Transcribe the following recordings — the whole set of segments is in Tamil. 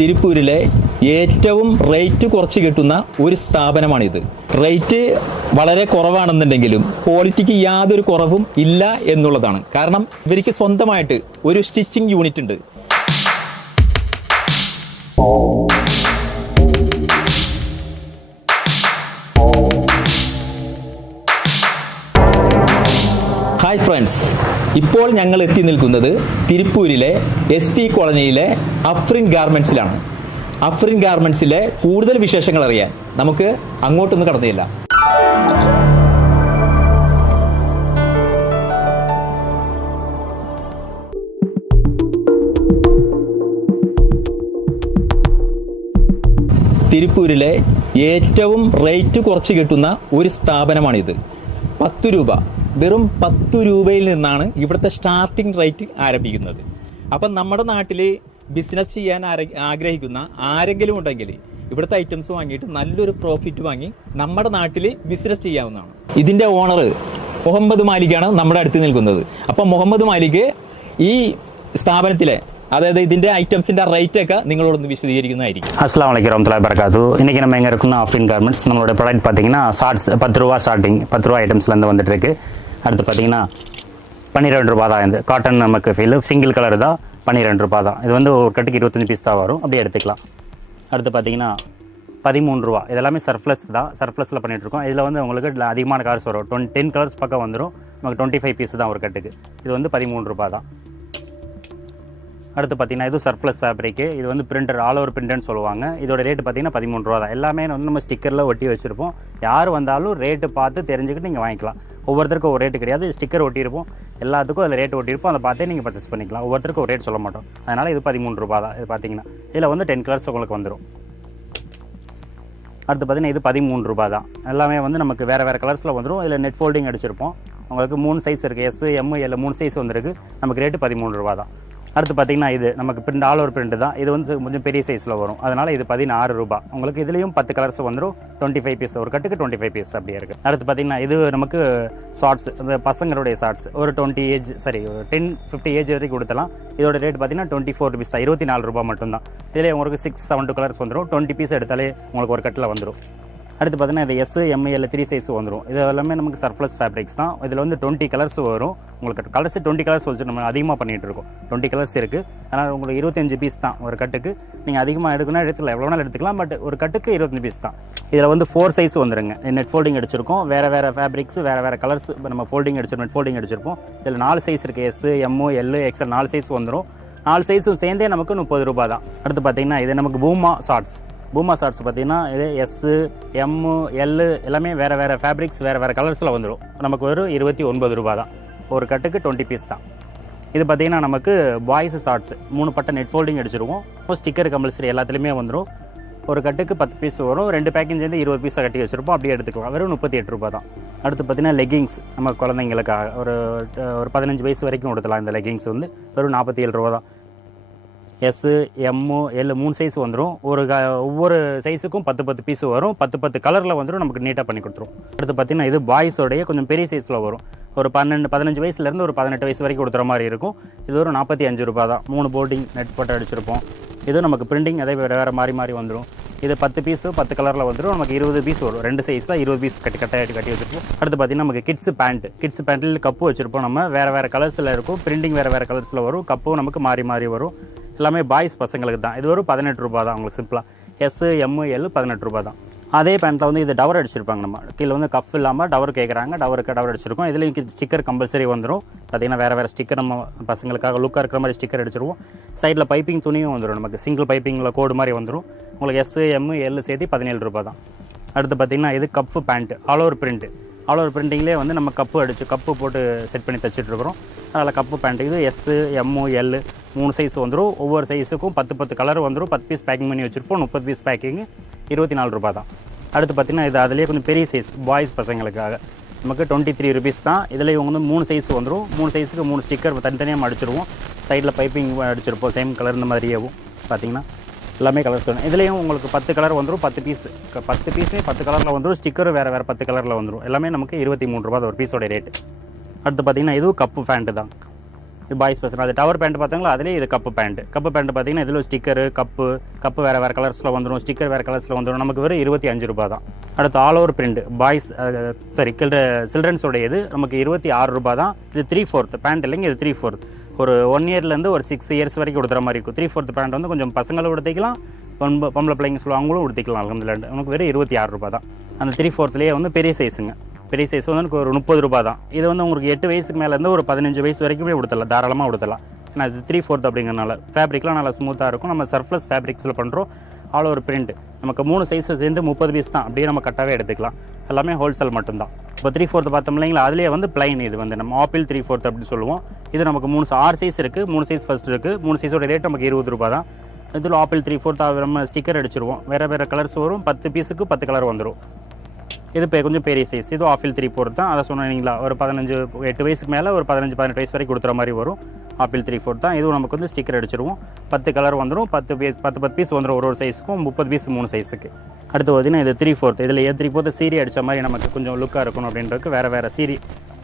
തിരുപ്പൂരിലെ ഏറ്റവും റേറ്റ് കുറച്ച് കിട്ടുന്ന ഒരു സ്ഥാപനമാണിത്. റേറ്റ് വളരെ കുറവാണെന്നുണ്ടെങ്കിലും ക്വാളിറ്റിക്ക് യാതൊരു കുറവും ഇല്ല എന്നുള്ളതാണ്. കാരണം ഇവർക്ക് സ്വന്തമായിട്ട് ഒരു സ്റ്റിച്ചിങ് യൂണിറ്റ് ഉണ്ട്. ഹായ് ഫ്രണ്ട്സ്, ഇപ്പോൾ ഞങ്ങൾ എത്തി നിൽക്കുന്നത് തിരുപ്പൂരിലെ SP കോളനിയിലെ അഫ്രിൻ ഗാർമെൻറ്റ്സിലാണ്. അഫ്രിൻ ഗാർമെൻറ്റ്സിലെ കൂടുതൽ വിശേഷങ്ങൾ അറിയാൻ നമുക്ക് അങ്ങോട്ടൊന്ന് കടന്നില്ല. തിരുപ്പൂരിലെ ഏറ്റവും റേറ്റ് കുറച്ച് കിട്ടുന്ന ഒരു സ്ഥാപനമാണിത്. 10 രൂപ, വെറും 10 രൂപയിൽ നിന്നാണ് ഇവിടുത്തെ സ്റ്റാർട്ടിംഗ് റേറ്റ് ആരംഭിക്കുന്നത്. അപ്പം നമ്മുടെ നാട്ടിൽ ബിസിനസ് ചെയ്യാൻ ആഗ്രഹിക്കുന്ന ആരെങ്കിലും ഉണ്ടെങ്കിൽ ഇവിടുത്തെ ഐറ്റംസ് വാങ്ങിയിട്ട് നല്ലൊരു പ്രോഫിറ്റ് വാങ്ങി നമ്മുടെ നാട്ടിൽ ബിസിനസ് ചെയ്യാവുന്നതാണ്. ഇതിൻ്റെ ഓണർ മുഹമ്മദ് മാലിക്കാണ് നമ്മുടെ അടുത്ത് നിൽക്കുന്നത്. അപ്പം മുഹമ്മദ് മാലിക് ഈ സ്ഥാപനത്തിലെ, அதாவது ഇതിന്റെ ഐറ്റംസിന്റെ റേറ്റ് ഒക്കെ നിങ്ങളോടൊന്ന് വിശദീകരിക്കുന്നതായിരിക്കും. அஸ்ஸலாமு அலைக்கும் வரஹ்மத்துல்லாஹி வபரகாத்துஹு. இன்றைக்கி நம்ம எங்கே இருக்கோம்னா அஃப்ரின் கார்மெண்ட்ஸ். நம்மளோட ப்ராடக்ட் பார்த்தீங்கன்னா ஷார்ட்ஸ் 10 ரூபா ஸ்டார்டிங், 10 ரூபா ஐட்டம்ஸ்லேருந்து வந்துட்டு இருக்கு. அடுத்து பார்த்தீங்கன்னா 12 ரூபா தான். இந்த காட்டன் நமக்கு ஃபீல் சிங்கிள் கலர் தான், 12 ரூபா தான். இது வந்து ஒரு கட்டுக்கு 25 பீஸ் தான் வரும், அப்படியே எடுத்துக்கலாம். அடுத்து பார்த்தீங்கன்னா 13 ரூபா. இதெல்லாமே சர்ப்ளஸ் தான், சர்ப்ளஸில் பண்ணிகிட்ருக்கோம். இதில் வந்து உங்களுக்கு அதிகமான கலர்ஸ் வரும். 10 கலர்ஸ் பக்கம் வந்துடும். நமக்கு 25 பீஸ் தான் ஒரு கட்டுக்கு. இது வந்து 13 ரூபா தான். அடுத்து பார்த்தீங்கன்னா இது சர்ப்ளஸ் ஃபேப்ரிக்கு. இது வந்து பிரிண்டர், ஆல் ஓவர் பிரிண்டர்னு சொல்லுவாங்க. இதோட ரேட்டு பார்த்தீங்கன்னா 13 ரூபா தான். எல்லாமே வந்து நம்ம ஸ்டிக்கரில் ஒட்டி வச்சுருப்போம். யார் வந்தாலும் ரேட்டு பார்த்து தெரிஞ்சுக்கிட்டு நீங்கள் வாங்கிக்கலாம். ஒவ்வொருத்தருக்கும் ஒரு ரேட்டு கிடையாது. ஸ்டிக்கர் ஒட்டியிருப்போம், எல்லாத்துக்கும் அதில் ரேட் ஒட்டியிருப்போம். அதை பார்த்தே நீங்கள் பர்ச்சேஸ் பண்ணிக்கலாம். ஒவ்வொருத்தருக்கும் ஒரு ரேட் சொல்ல மாட்டோம். அதனால் இது 13 ரூபா தான். இது பார்த்தீங்கன்னா இதில் வந்து 10 கலர்ஸ் உங்களுக்கு வந்துடும். அடுத்து பார்த்தீங்கன்னா இது 13 ரூபா தான். எல்லாமே வந்து நமக்கு வேறு வேறு கலர்ஸில் வந்துடும். இதில் நெட் ஃபோல்டிங் அடிச்சிருப்போம். உங்களுக்கு 3 சைஸ் இருக்குது, S, M, L 3 சைஸ் வந்துருக்கு. நமக்கு ரேட்டு 13 ரூபா தான். அடுத்து பார்த்தீங்கன்னா இது நமக்கு பிரிண்ட், ஆல் ஓவர் பிரிண்ட் தான். இது வந்து கொஞ்சம் பெரிய சைஸில் வரும். அதனால் இது 16 ரூபா. உங்களுக்கு இதுலேயும் 10 கலர்ஸ் வந்துடும். 25 பீஸ், ஒரு கட்டுக்கு 25 பீஸ் அப்படியே இருக்குது. அடுத்து பார்த்தீங்கன்னா இது நமக்கு ஷார்ட்ஸ், இந்த பசங்களுடைய ஷார்ட்ஸ் ஒரு 10-15 ஏஜ் வரைக்கும் கொடுத்தலாம். இதோட ரேட் பார்த்தீங்கன்னா 24 ருபீஸ் தான், 24 ரூபா மட்டும்தான். இதிலே உங்களுக்கு 6-7 கலர்ஸ் வந்துடும். 20 பீஸ் எடுத்தாலே உங்களுக்கு ஒரு கட்டில் வந்துடும். அடுத்து பார்த்தீங்கன்னா இது S, M, L 3 சைஸ் வந்துடும். இது எல்லாமே நமக்கு சர்ப்ளஸ் ஃபேப்ரிக்ஸ் தான். இதில் வந்து 20 கலர்ஸ் வரும். உங்களுக்கு கலர்ஸ் 20 கலர்ஸ் வச்சு நம்ம அதிகமாக பண்ணிகிட்டு இருக்கோம். 20 கலர்ஸ் இருக்குது. அதனால் உங்களுக்கு 25 பீஸ் தான் ஒரு கட்டுக்கு. நீங்கள் அதிகமாக எடுக்கணும் எடுத்துக்கலாம், எவ்வளோ நாள் எடுத்துக்கலாம். பட் ஒரு கட்டுக்கு 25 பீஸ் தான். இதில் வந்து 4 சைஸ் வந்துருங்க. நெட் ஃபோல்டிங் அடிச்சிருக்கோம். வேறு வேறு ஃபேப்ரிக்ஸ், வேறு கலர்ஸ் நம்ம ஃபோல்டிங் அடிச்சிருக்கோம், நெட் ஃபோல்டிங் அடிச்சிருப்போம். இதில் 4 சைஸ் இருக்குது. S, M, L, XL 4 size வந்துடும். 4 சைஸும் சேர்ந்தே நமக்கு 30 ரூபா தான். அடுத்து பார்த்தீங்கன்னா இது நமக்கு பூமா ஷார்ட்ஸ். பூமா ஷார்ட்ஸ் பார்த்தீங்கன்னா இது S, M, L எல்லாமே வேறு வேறு ஃபேப்ரிக்ஸ், வேறு கலர்ஸில் வந்துடும். நமக்கு ஒரு 29 ரூபா தான். ஒரு கட்டுக்கு 20 பீஸ் தான். இது பார்த்தீங்கன்னா நமக்கு பாய்ஸ் ஷார்ட்ஸ் 3 பட்டை நெட் ஃபோல்டிங் அடிச்சிருவோம். ஸ்டிக்கர் கம்பல்சரி எல்லாத்துலேயுமே வந்துடும். ஒரு கட்டுக்கு 10 பீஸ் வரும். 2 பேக்கிங் சேர்ந்து 20 பீஸாக கட்டி வச்சுருப்போம். அப்படியே எடுத்துக்கலாம். வெறும் 38 ரூபா தான். அடுத்து பார்த்தீங்கன்னா லெகிங்ஸ், நம்ம குழந்தைங்களுக்காக ஒரு 15 வயசு வரைக்கும் கொடுத்தலாம். இந்த லெகிங்ஸ் வந்து வெறும் 47 ரூபா தான். S, M, L 3 சைஸ் வந்துடும். ஒவ்வொரு சைஸுக்கும் 10 பீஸ் வரும். 10 கலரில் வந்துடும். நமக்கு நீட்டாக பண்ணி கொடுத்துரும். அடுத்து பார்த்தீங்கன்னா இது பாய்ஸோடைய கொஞ்சம் பெரிய சைஸில் வரும். ஒரு 15 வயசுலேருந்து ஒரு 18 வயசு வரைக்கும் கொடுத்துற மாதிரி இருக்கும். இது ஒரு 45 ரூபா தான். 3 போர்டிங் நெட் போட்டு அடிச்சிருப்போம். இது நமக்கு பிரிண்டிங் அதே வேறு மாறி வந்துடும். இது 10 பீஸு 10 கலரில் வந்துடும். நமக்கு 20 பீஸ் வரும். 2 சைஸ் தான், 20 பீஸ் கட்டி வச்சுருப்போம். அடுத்து பார்த்தீங்கன்னா நமக்கு கிட்ஸ் பேண்ட்டில் கப்பு வச்சுருப்போம். நம்ம வேறு கலர்ஸில் இருக்கும். பிரிண்டிங் வேறு கலர்ஸில் வரும். கப்பும் நமக்கு மாறி வரும். எல்லாமே பாய்ஸ் பசங்களுக்கு தான். இது ஒரு 18 ரூபா தான். உங்களுக்கு சிம்பிளாக S, M, L 18 ரூபா தான். அதே பேண்ட்டில் வந்து இது டவர் அடிச்சிருப்பாங்க. நம்ம கீழே வந்து கஃப் இல்லாமல் டவர் கேட்குறாங்க. டவர் அடிச்சிருக்கோம். இதுலேயும் ஸ்டிக்கர் கம்பல்சரி வந்துடும். பார்த்தீங்கன்னா வேறு ஸ்டிக்கர் நம்ம பசங்களுக்காக லுக்காக இருக்கிற மாதிரி ஸ்டிக்கர் அடிச்சிருவோம். சைடில் பைப்பிங் துணியும் வந்துடும். நமக்கு சிங்கிள் பைப்பிங்கில் கோடு மாதிரி வந்துடும். உங்களுக்கு S, M, L சேர்த்து 17 ரூபா தான். அடுத்து பார்த்தீங்கன்னா இது கப்பு பேண்ட்டு, ஆல் ஓவர் பிரிண்டிங்லேயே வந்து நம்ம கப்பு போட்டு செட் பண்ணி தைச்சிட்ருக்குறோம். அதில் கப்பு பேண்ட். இது S, M, L 3 சைஸ் வந்துடும். ஒவ்வொரு சைஸுக்கும் 10 கலர் வந்துடும். 10 பீஸ் பேக்கிங் பண்ணி வச்சுருப்போம். 30 பீஸ் பேக்கிங் 24 ரூபா தான். அடுத்து பார்த்தீங்கன்னா இது அதிலே கொஞ்சம் பெரிய சைஸ் பாய்ஸ் பசங்களுக்காக நமக்கு 23 ருபீஸ் தான். இதில் இவங்க வந்து 3 சைஸ் வந்துடும். 3 சைஸுக்கு 3 ஸ்டிக்கர் தனித்தனியாக அடிச்சிருவோம். சைடில் பைப்பிங் அடிச்சிருப்போம். சேம் கலர் இந்த மாதிரியாகவும் பார்த்தீங்கன்னா எல்லாமே கலர்ஸ் வேணும். இதுலேயும் உங்களுக்கு 10 கலர் வந்துடும். 10 பீஸே 10 கலரில் வந்துடும். ஸ்டிக்கரும் வேறு 10 கலரில் வந்துடும். எல்லாமே நமக்கு 23 ரூபா ஒரு பீஸோட ரேட்டு. அடுத்து பார்த்தீங்கன்னா இதுவும் கப்பு பேண்ட்டு தான். இது பாய்ஸ் பசங்க. அது டவர் பேண்ட் பார்த்தாங்களா, அதுலேயே இது கப்பு பேண்ட். கப்பு பேண்ட் பார்த்தீங்கன்னா இதில் ஸ்டிக்கரு கப்பு வேறு கலர்ஸில் வந்துடும், ஸ்டிக்கர் வேறு கலர்ஸில் வந்துடும். நமக்கு வெறும் 25 ரூபா தான். அடுத்து ஆல் ஓவர் பிரிண்ட் பாய்ஸ் சில்ட்ரன்ஸோடைய இது நமக்கு 26 ரூபா தான். இது 3/4 பேண்ட் இல்லைங்க, இது 3/4. ஒரு 1 இயர்லேருந்து ஒரு 6 இயர்ஸ் வரைக்கும் கொடுக்குற மாதிரி இருக்கும். 3/4 பேண்ட் வந்து கொஞ்சம் பசங்களும் உடுத்திக்கலாம், பொம்பளை பிள்ளைங்க சொல்லுவாங்க அவங்களும் உடுத்திக்கலாம். அல்ஹம்துலில்லாஹ் நமக்கு வெறும் 26 ரூபா தான். அந்த 3/4லேயே வந்து பெரிய சைஸுங்க. பெரிய சைஸ் வந்து எனக்கு ஒரு 30 ரூபா தான். இது வந்து உங்களுக்கு 8 வயசுக்கு மேலேருந்து ஒரு 15 வயசு வரைக்குமே உடுத்தலாம், தாராளமாக உடுத்தலாம். ஏன்னா இது 3/4 அப்படிங்கிறனால ஃபேப்ரிக்லாம் நல்லா ஸ்மூத்தாக இருக்கும். நம்ம சர்ஃப்லெஸ் ஃபேப்ரிக்ஸில் பண்ணுறோம். ஆல் ஓவர் பிரிண்ட் நமக்கு 3 சைஸை சேர்ந்து 30 பீஸ் தான். அப்படியே நம்ம கட்டாவே எடுத்துக்கலாம். எல்லாமே ஹோல்சேல் மட்டும்தான். இப்போ 3/4 பார்த்தோம் இல்லைங்களா, அதுலேயே வந்து பிளைன். இது வந்து நம்ம ஆப்பிள் 3/4 அப்படின்னு சொல்லுவோம். இது நமக்கு 6 சைஸ் இருக்குது. 3 சைஸ் ஃபஸ்ட் இருக்குது. 3 சைஸோட ரேட் நமக்கு 20 ரூபா தான். இதில் ஆப்பிள் 3/4 நம்ம ஸ்டிக்கர் அடிச்சிருவோம். வேறு கலர்ஸ் வரும். 10 பீஸுக்கு 10 கலர் வந்துடும். இது கொஞ்சம் பெரிய சைஸ். இது ஆப்பிள் 3/4 தான். அதை சொன்னீங்களா, ஒரு 8 வயசுக்கு மேலே ஒரு 15-18 வயசு வரைக்கும் கொடுக்குற மாதிரி வரும். ஆப்பிள் 3/4 தான். இதுவும் நமக்கு வந்து ஸ்டிக்கர் அடிச்சிருவோம். 10 கலர் வந்துடும். 10 பீஸ் வந்துடும் ஒரு சைஸுக்கும். 30 பீஸ் 3 சைஸுக்கு. அடுத்து பார்த்தீங்கன்னா இது 3/4. இதில் 3/4 சீரி அடித்த மாதிரி நமக்கு கொஞ்சம் லுக்காக இருக்கணும் அப்படின்றதுக்கு வேறு சீரி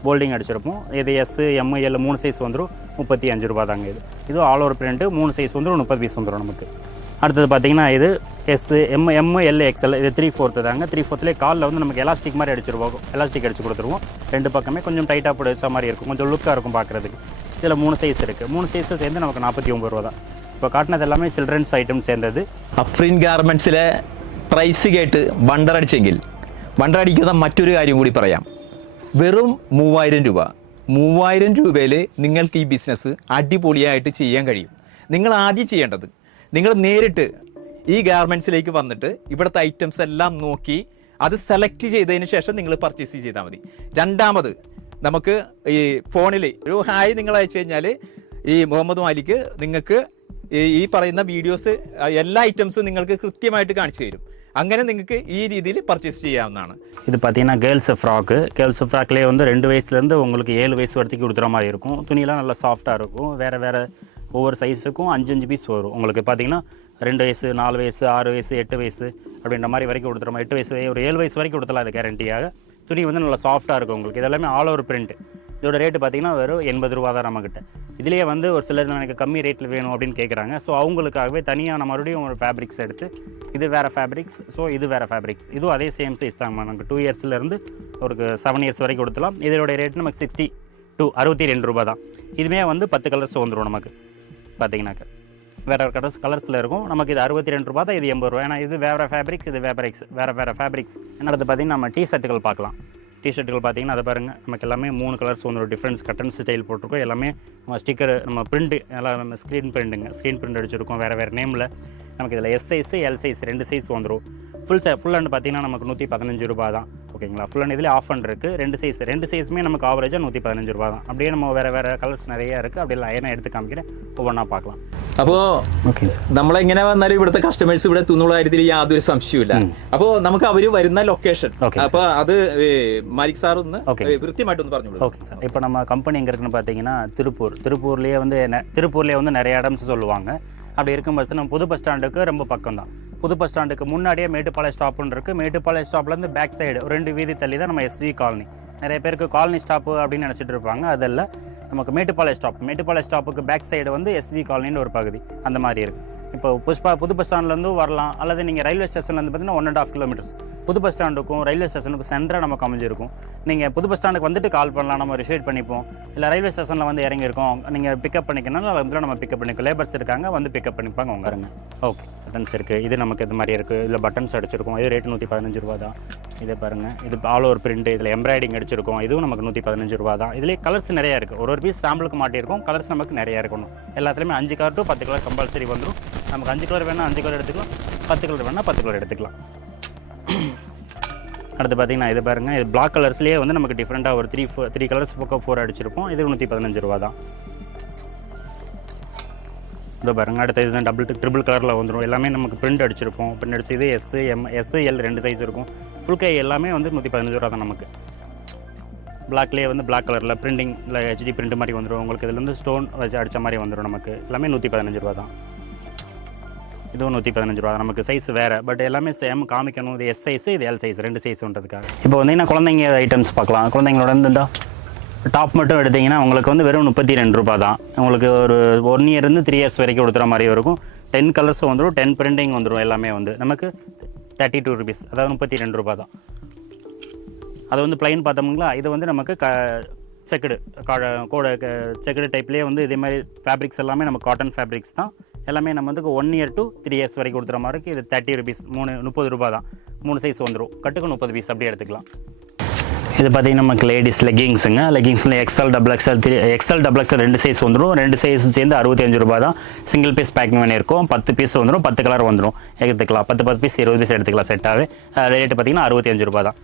போல்டிங் அடிச்சிருப்போம். இது எஸ், எம், எல் 3 சைஸ் வந்துடும். 35 ரூபா தாங்க. இது ஆல் ஓவர் பிரிண்ட்டு 3 சைஸ் வந்துடும். 30 பீஸ் வந்துடும் நமக்கு. அடுத்தது பார்த்தீங்கன்னா இது எஸ், எம், எல், எக்ஸ்எல். இது 3/4 தாங்க. 3/4லேயே காலில் வந்து நமக்கு எலாஸ்டிக் மாதிரி அடிச்சிருவோம். எலாஸ்டிக் அடிச்சு கொடுத்துருவோம். 2 பக்கமே கொஞ்சம் டைட்டாக பிடிச்ச மாதிரி இருக்கும். கொஞ்சம் லுக்காக இருக்கும் பார்க்குறதுக்கு. இதில் 3 சைஸ் இருக்குது. 3 சைஸும் சேர்ந்து நமக்கு 49 ரூபா தான். இப்போ காட்டினது எல்லாமே சில்ட்ரன்ஸ் ஐட்டம் சேர்ந்தது. അഫ്രീൻ ഗാർമെൻറ്റ്സിലെ പ്രൈസ് കേട്ട് ബണ്ടറടിച്ചെങ്കിൽ ബണ്ടറടിക്കുന്ന മറ്റൊരു കാര്യം കൂടി പറയാം. വെറും 3000 രൂപ. 3000 രൂപയിൽ നിങ്ങൾക്ക് ഈ ബിസിനസ് അടിപൊളിയായിട്ട് ചെയ്യാൻ കഴിയും. നിങ്ങൾ ആദ്യം ചെയ്യേണ്ടത്, നിങ്ങൾ നേരിട്ട് ഈ ഗാർമെൻറ്റ്സിലേക്ക് വന്നിട്ട് ഇവിടുത്തെ ഐറ്റംസ് എല്ലാം നോക്കി അത് സെലക്ട് ചെയ്തതിന് ശേഷം നിങ്ങൾ പർച്ചേസ് ചെയ്താൽ മതി. രണ്ടാമത് നമുക്ക് ഈ ഫോണിൽ ഒരു ഹായ് നിങ്ങൾ അയച്ചു കഴിഞ്ഞാൽ ഈ മുഹമ്മദ് മാലിക്ക് നിങ്ങൾക്ക് ഈ പറയുന്ന വീഡിയോസ് എല്ലാ ഐറ്റംസും നിങ്ങൾക്ക് കൃത്യമായിട്ട് കാണിച്ചു തരും. അങ്ങനെ നിങ്ങൾക്ക് ഈ രീതിയിൽ പർച്ചേസ് ചെയ്യാവുന്നതാണ്. இது பார்த்தீங்கன்னா கேர்ள்ஸ் ஃப்ராக்லேயே வந்து 2 வயசுலேருந்து உங்களுக்கு 7 வயசு வரைக்கும் கொடுக்குற மாதிரி இருக்கும். துணியெல்லாம் நல்லா சாஃப்டாக இருக்கும். வேறு ஒவ்வொரு சைஸுக்கும் 5 பீஸ் வரும். உங்களுக்கு பார்த்தீங்கன்னா 2 வயசு, 4 வயசு, 6 வயசு, 8 வயசு அப்படின்ற மாதிரி வரைக்கும் கொடுத்துருமா. 8 வயசு, ஒரு 7 வயசு வரைக்கும் கொடுத்தலாம். அது கேரண்டியாக. துணி வந்து நல்லா சாஃப்டாக இருக்கும் உங்களுக்கு. இதெல்லாமே ஆல் ஓவர் பிரிண்ட். இதோட ரேட்டு பார்த்தீங்கன்னா வெறும் 80 ரூபா தான் நம்மக்கிட்ட. இதுலேயே வந்து ஒரு சிலர் எனக்கு கம்மி ரேட்டில் வேணும் அப்படின்னு கேட்குறாங்க. ஸோ அவங்களுக்காகவே தனியாக நம்ம மறுபடியும் ஒரு ஃபேப்ரிக்ஸ் எடுத்து, இது வேறு ஃபேப்ரிக்ஸ், ஸோ இது வேறு ஃபேப்ரிக்ஸ். இதுவும் அதே சேம் சைஸ் தாங்க. நமக்கு 2 இயர்ஸ்லேருந்து ஒரு 7 இயர்ஸ் வரைக்கும் கொடுத்துலாம். இதோட ரேட்டு நமக்கு 62 ரூபா தான். இதுவுமே வந்து 10 கலர்ஸ் வந்துடும் நமக்கு. பார்த்தீங்கன்னாக்க வேறு கலர்ஸில் இருக்கும். நமக்கு இது 62 ரூபா தான். இது 80 ரூபா. ஏன்னா இது வேறு ஃபேப்ரிக்ஸ், இது வேறு ஃபேப்ரிக்ஸ். என்னது பார்த்தீங்கன்னா நம்ம டிஷர்ட்டுகள் பார்க்கலாம். டிஷர்ட்டுகள் பார்த்தீங்கன்னா அதை பாருங்கள், நமக்கு எல்லாமே 3 கலர்ஸ் வந்து ஒரு டிஃப்ரென்ஸ் கட்டன் ஸ்டைல் போட்டிருக்கோம். எல்லாமே நம்ம ஸ்டிக்கர், நம்ம பிரிண்ட்டு எல்லாம் நம்ம ஸ்க்ரீன் பிரிண்ட் அடிச்சிருக்கோம் வேறு நேமில். நமக்கு இதில் S size, L size 2 size வந்துடும். ஃபுல் ஹேண்ட் பார்த்தீங்கன்னா நமக்கு 115 ரூபா தான். ஓகேங்களா. ஃபுல் ஹேண்ட் இதில் ஆஃப் ஹேண்ட் இருக்குது. 2 சைஸுமே நமக்கு ஆவரேஜாக 115 ரூபா தான். அப்படியே நம்ம வேறு கலர்ஸ் நிறையா இருக்குது. அப்படியே லைனாக எடுத்து காமிக்கிறேன், ஒவ்வொன்றா பார்க்கலாம். അപ്പോൾ ഓക്കെ സാർ, നമ്മളെങ്ങനെ വന്നാലും ഇവിടുത്തെ കസ്റ്റമേഴ്സ് ഇവിടെ എത്തുന്നുള്ള കാര്യത്തിൽ യാതൊരു സംശയമില്ല. അപ്പോൾ നമുക്ക് അവർ വരുന്ന ലൊക്കേഷൻ, അപ്പോൾ അത് മാലിക് സാർ ഒന്ന് കൃത്യമായിട്ടൊന്ന് പറഞ്ഞോളൂ. Okay sir. இப்போ நம்ம கம்பெனி எங்கே இருக்குன்னு பார்த்தீங்கன்னா திருப்பூர்லேயே வந்து நிறைய இடம்ஸ் சொல்லுவாங்க. அப்படி இருக்கும் பட்சம் நம்ம புது பஸ் ஸ்டாண்டுக்கு ரொம்ப பக்கம் தான். புது பஸ் ஸ்டாண்டுக்கு முன்னாடியே மேட்டுப்பாளையம் ஸ்டாப்புன்னு இருக்குது. மேட்டுப்பாளையம் ஸ்டாப்லேருந்து பேக் சைடு ஒரு 2 வீதி தள்ளி தான் நம்ம எஸ்வி காலனி. நிறைய பேருக்கு காலனி ஸ்டாப்பு அப்படின்னு நினச்சிட்டு இருப்பாங்க. அதெல்லாம் நமக்கு மேட்டுப்பாளையம் ஸ்டாப்புக்கு பேக் சைடு வந்து எஸ்வி காலனின்னு ஒரு பகுதி அந்த மாதிரி இருக்குது. இப்போ புது பஸ் ஸ்டாண்ட்லேருந்து வரலாம், அல்லது நீங்கள் ரயில்வே ஸ்டேஷன்லேருந்து பார்த்தீங்கன்னா 1.5 கிலோமீட்டர்ஸ் புது பஸ் ஸ்டாண்டுக்கும் ரயில்வே ஸ்டேஷனுக்கும் சென்டராக நமக்கு அமைஞ்சிருக்கும். நீங்கள் புது பஸ் ஸ்டாண்டுக்கு வந்துட்டு கால் பண்ணலாம், நம்ம ரிசீவ் பண்ணிப்போம். இல்லை ரயில்வே ஸ்டேஷனில் வந்து இறங்கியிருக்கோம், நீங்கள் பிக்கப் பண்ணிக்கணும், அதில் நம்ம பிக்கப் பண்ணிக்கோ. லேபர்ஸ் இருக்காங்க, வந்து பிக்கப் பண்ணிப்பாங்க உங்க. ஓகே, பட்டன்ஸ் இருக்குது. இது நமக்கு இது மாதிரி இருக்குது. இதில் பட்டன்ஸ் அடிச்சிருக்கோம். இது ரேட்டு 115 ரூபா தான். இதை பாருங்கள், இது ஆல் ஓவர் பிரிண்ட். இதில் எம்ப்ராய்டிங் அடிச்சிருக்கோம். இதுவும் நமக்கு 115 ரூபா தான். இதிலே கலர்ஸ் நிறையா இருக்குது. ஒரு பீஸ் சாம்பிளுக்கு மாட்டியிருக்கும். கலர்ஸ் நமக்கு நிறையா இருக்கணும். எல்லாத்துலேயுமே 5 கலர் டு 10 கலர் கம்பல்சரி வந்துடும். நமக்கு 5 கலர் வேணால் 5 கலர் எடுத்துக்கலாம், 10 கலர் வேணால் 10 கலர் எடுத்துக்கலாம். அடுத்து பார்த்தீங்கன்னா இது பாருங்கள், இது பிளாக் கலர்ஸ்லேயே வந்து நமக்கு டிஃப்ரெண்ட்டாக ஒரு 3 கலர்ஸ் பக்கம் 4 அடிச்சிருப்போம். இது 115 ரூபா தான். இதோ பாருங்கள், அடுத்து இது ட்ரிபிள் கலரில் வந்துடும். எல்லாமே நமக்கு பிரிண்ட் அடிச்சிருப்போம். பிரிண்ட் அடிச்சு இது எஸ், எல் 2 சைஸ் இருக்கும். ஃபுல் கை எல்லாமே வந்து 115 ரூபா தான் நமக்கு. பிளாக்லேயே வந்து பிளாக் கலரில் பிரிண்டிங் இல்லை ஹெச்டி பிரிண்ட் மாதிரி வந்துடும். உங்களுக்கு இதில் வந்து ஸ்டோன் வச்சு அடித்த மாதிரி வந்துடும். நமக்கு எல்லாமே 115 ரூபா தான். இதுவும் 115 ரூபா. நமக்கு சைஸ் வேறு, பட் எல்லாமே சேம் காமிக்கணும். இது எஸ் சைஸ், இது எல் சைஸ் 2 சைஸ்ன்றதுக்காக. இப்போ வந்தீங்கன்னா குழந்தைங்க ஐட்டம்ஸ் பார்க்கலாம். குழந்தைங்களோட இருந்தால் டாப் மட்டும் எடுத்தீங்கன்னா உங்களுக்கு வந்து வெறும் 32 ரூபா தான். உங்களுக்கு ஒரு 1 இயர்லேருந்து 3 இயர்ஸ் வரைக்கும் கொடுத்துற மாதிரி இருக்கும். 10 கலர்ஸ் வந்துடும், 10 பிரிண்டிங் வந்துடும். எல்லாமே வந்து நமக்கு 32 ருபீஸ், அதாவது 32 ரூபா தான். அது வந்து பிளைன் பார்த்தோம்ங்களா, இது வந்து நமக்கு செக்குடு செக்குடு டைப்லேயே வந்து இதே மாதிரி ஃபேப்ரிக்ஸ் எல்லாமே நம்ம காட்டன் ஃபேப்ரிக்ஸ் தான். எல்லாமே நம்ம வந்து 1 இயர் to 3 இயர்ஸ் வரைக்கும் கொடுத்துற மாதிரி இருக்குது. இது 30 ருபீஸ், 30 ரூபா தான். 3 சைஸ் வந்துடும். கட்டுக்கு 30 பீஸ் அப்படியே எடுத்துக்கலாம். இது பார்த்தீங்கன்னா நமக்கு லேடிஸ் லெகிங்ஸுங்க. லெகிங்ஸில் XL, XXL, 3 XL, XXL 2 size வந்துடும். 2 சைஸ் சேர்ந்து 65 ரூபா தான். சிங்கிள் பீஸ் பேக்கிங் பண்ணியிருக்கோம். 10 பீஸ் வந்துடும், 10 கலர் வந்துடும். எடுத்துக்கலாம். 10 பீஸ் 20 பீஸ் எடுத்துக்கலாம் செட்டாகவே. ரேட்டு பார்த்தீங்கன்னா 65 ரூபா தான்.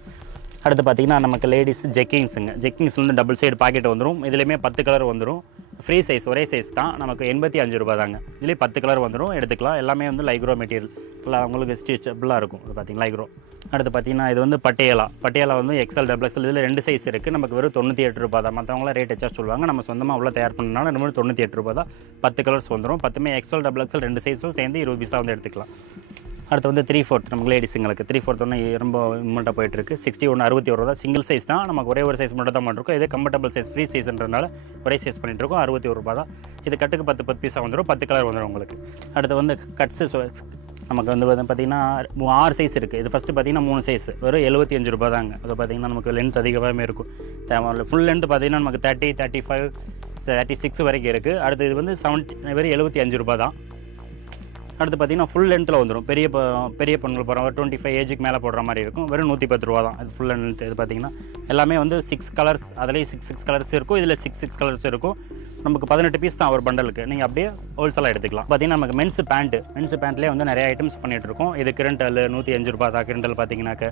அடுத்து பார்த்தீங்கன்னா நமக்கு லேடிஸ் ஜெக்கிங்ஸுங்க. ஜெக்கிங்ஸ் வந்து டபுள் சைடு பாக்கெட் வந்துடும். இதுலேயுமே 10 கலர் வந்துடும். ஃப்ரீ சைஸ், ஒரே சைஸ் தான். நமக்கு 85 ரூபா தாங்க. இதுலேயே 10 கலர் வந்துடும், எடுத்துக்கலாம். எல்லாமே வந்து லைக்ரோ மெட்டீரியல், இல்லை உங்களுக்கு ஸ்டிச்சபிளாக இருக்கும். இது பார்த்தீங்கன்னா லைக்ரோ. அடுத்து பார்த்தீங்கன்னா இது வந்து பட்டியாலா வந்து XL, XXL இதில் 2 சைஸ் இருக்குது. நமக்கு வெறும் 98 ரூபா தான். மற்றவங்களாம் ரேட் வச்சா சொல்லுவாங்க. நம்ம சொந்தமாக அவ்வளோ தயார் பண்ணனால நம்ம 98 ரூபா தான். 10 கலர்ஸ் வந்துடும். 10மே XL, XXL 2 சைஸும் சேர்ந்து 20 பீஸாக வந்து எடுத்துக்கலாம். அடுத்து வந்து 3/4 நமக்கு லேடிஸுங்களுக்கு 3/4 ஒன்று ரொம்ப இம்மெண்ட்டாக போயிட்டுருக்கு. 61 61 ரூபா தான். சிங்கிள் சைஸ் தான். நமக்கு ஒரே ஒரு சைஸ் மட்டும் தான் பண்ணிருக்கோம். இதே கம்ஃபர்டபுள் சைஸ், ஃப்ரீ சைஸ்ன்றதுனால ஒரே சைஸ் பண்ணிட்டுருக்கோம். 61 ரூபா தான். இது கட்டுக்கு 10 பீஸாக வந்துடும். 10 கலர் வந்துடும் உங்களுக்கு. அடுத்து வந்து கட்ஸு நமக்கு வந்து பார்த்தீங்கன்னா 6 சைஸ் இருக்குது. இது ஃபஸ்ட்டு பார்த்தீங்கன்னா 3 சைஸ் வெறும் 75 ரூபா தாங்க. அது பார்த்தீங்கன்னா நமக்கு லென்த் அதிகமாகவே இருக்கும். ஃபுல் லென்த் பார்த்தீங்கன்னா நமக்கு 30, 35, 36 வரைக்கும் இருக்குது. அடுத்து இது வந்து 70 வெறும் 75 ரூபா தான். அடுத்து பார்த்தீங்கன்னா ஃபுல் லென்த்தில் வந்துடும். பெரிய பொண்ணுகள் போகிற ஒரு 25 ஏஜுக்கு மேலே போடுற மாதிரி இருக்கும். வெறும் 110 ரூபா தான். இது ஃபுல் லென்த். இது பார்த்தீங்கன்னா எல்லாமே வந்து 6 கலர்ஸ், அதுலேயும் 6 கலர்ஸ் இருக்கும். இதில் 6 கலர்ஸ் இருக்கும். நமக்கு 18 பீஸ் தான் ஒரு பண்டலுக்கு. நீங்கள் அப்படியே ஹோல்சேலாக எடுத்துக்கலாம். பார்த்தீங்கன்னா நமக்கு மென்ஸ் பேண்ட்லேயே வந்து நிறைய ஐட்டம்ஸ் பண்ணிகிட்ருக்கோம். இது கிரண்டல் 105 ரூபா தான். கிரண்டல் பார்த்தீங்கன்னாக்க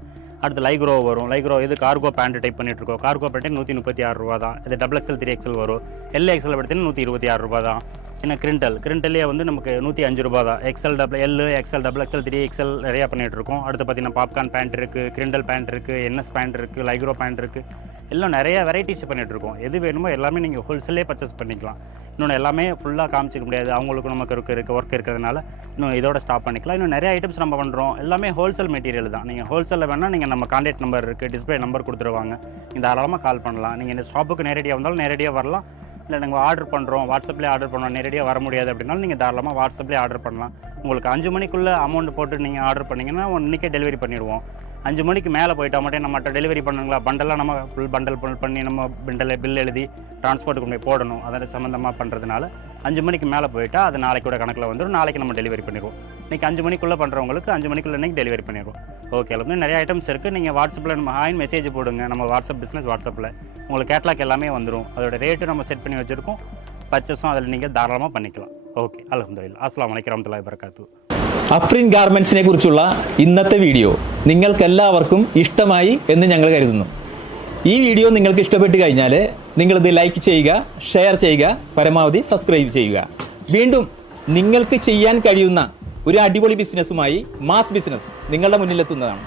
அடுத்து லைக்ரோ வரும். லைக்ரோ இது கார்கோ பேண்ட் டைப் பண்ணிகிட்ருக்கோம். கார்கோ பேண்ட்டு 136 ரூபா தான். இது XXL, 3XL வரும். LXL பார்த்தீங்கன்னா 126 ரூபா தான். ஏன்னா கிரிண்டல்லே வந்து நமக்கு 105 ரூபா தான். XL, XL, XXL, 3XL நிறையா பண்ணிகிட்ருக்கோம். அடுத்து பார்த்தீங்கன்னா பாப்கார்ன் பேண்ட் இருக்குது, கிரிண்டல் பேண்ட் இருக்குது, NS பேண்ட் இருக்குது, லைக்ரோ பேண்ட் இருக்குது. எல்லாம் நிறைய வெரைட்டிஸ் பண்ணிகிட்ருக்கோம். எது வேணுமோ எல்லாமே நீங்கள் ஹோல்சேலே பர்ச்சேஸ் பண்ணிக்கலாம். இன்னொன்று எல்லாமே ஃபுல்லாக காமிச்சிக்க முடியாது, அவங்களுக்கு நமக்கு ஒர்க் இருக்கிறதுனால இன்னும் இதோட ஸ்டாப் பண்ணிக்கலாம். இன்னும் நிறைய ஐட்டம்ஸ் நம்ம பண்ணுறோம். எல்லாமே ஹோல்சேல் மெட்டீரியல் தான். நீங்கள் ஹோல்சேலில் வேணால் நீங்கள் நம்ம கான்டாக்ட் நம்பர் இருக்குது, டிஸ்பிளே நம்பர் கொடுத்துருவாங்க. நீங்கள் தாராளமாக கால் பண்ணலாம். நீங்கள் இந்த ஷாப்புக்கு நேரடியாக வந்தாலும் நேரடியாக வரலாம். இல்லை நாங்கள் ஆர்டர் பண்ணுறோம், வாட்ஸ்அப்லேயே ஆர்டர் பண்ணுறோம், நேரடியாக வர முடியாது அப்படின்னாலும் நீங்கள் தாராளமாக வாட்ஸ்அப்லேயே ஆர்டர் பண்ணலாம். உங்களுக்கு 5 மணிக்குள்ளே அமௌண்ட் போட்டு நீங்கள் ஆர்டர் பண்ணிங்கன்னா இன்றைக்கே டெலிவரி பண்ணிடுவோம். 5 மணிக்கு மேலே போயிட்டா மட்டும் நம்மகிட்ட டெலிவரி பண்ணுங்களா, பண்டலாக நம்ம ஃபுல் பண்டல் பண்ணி நம்ம பில் எழுதி டிரான்ஸ்போர்ட்டுக்கு கொண்டு போய் போடணும். அதில் சம்மந்தமாக பண்ணுறதுனால 5 மணிக்கு மேலே போயிட்டா அது நாளைக்கு கூட கணக்கில் வந்துடும். நாளைக்கு நம்ம டெலிவரி பண்ணிடுவோம். இன்றைக்கி 5 மணிக்குள்ளே பண்ணுறவங்களுக்கு 5 மணிக்குள்ளே இன்றைக்கி டெலிவரி பண்ணிடுவோம். ஓகே, அளவுக்கு நிறைய ஐட்டம்ஸ் இருக்குது. நீங்கள் வாட்ஸ்அப்பில் நம்ம மெசேஜ் போடுங்க. நம்ம வாட்ஸ்அப் பிஸ்னஸ் வாட்ஸ்அப்பில் உங்களுக்கு கேட்லாக் எல்லாமே வந்துடும். அதோட ரேட்டு நம்ம செட் பண்ணி வச்சுருக்கோம். பர்ச்சேஸும் அதில் நீங்கள் தாராளமாக பண்ணிக்கலாம். ഓക്കെ അൽഹംദുലില്ലാ. അസ്സലാമു അലൈക്കും വറഹ്മത്തുള്ളാഹി വബറകാതുഹു. അഫ്രീൻ ഗാർമെന്റ്സിനെ കുറിച്ചുള്ള ഇന്നത്തെ വീഡിയോ നിങ്ങൾക്കെല്ലാവർക്കും ഇഷ്ടമായി എന്ന് ഞങ്ങൾ കരുതുന്നു. ഈ വീഡിയോ നിങ്ങൾക്ക് ഇഷ്ടപ്പെട്ട് കഴിഞ്ഞാൽ നിങ്ങളിത് ലൈക്ക് ചെയ്യുക, ഷെയർ ചെയ്യുക, പരമാവധി സബ്സ്ക്രൈബ് ചെയ്യുക. വീണ്ടും നിങ്ങൾക്ക് ചെയ്യാൻ കഴിയുന്ന ഒരു അടിപൊളി ബിസിനസ്സുമായി മാസ് ബിസിനസ് നിങ്ങളുടെ മുന്നിലെത്തുന്നതാണ്.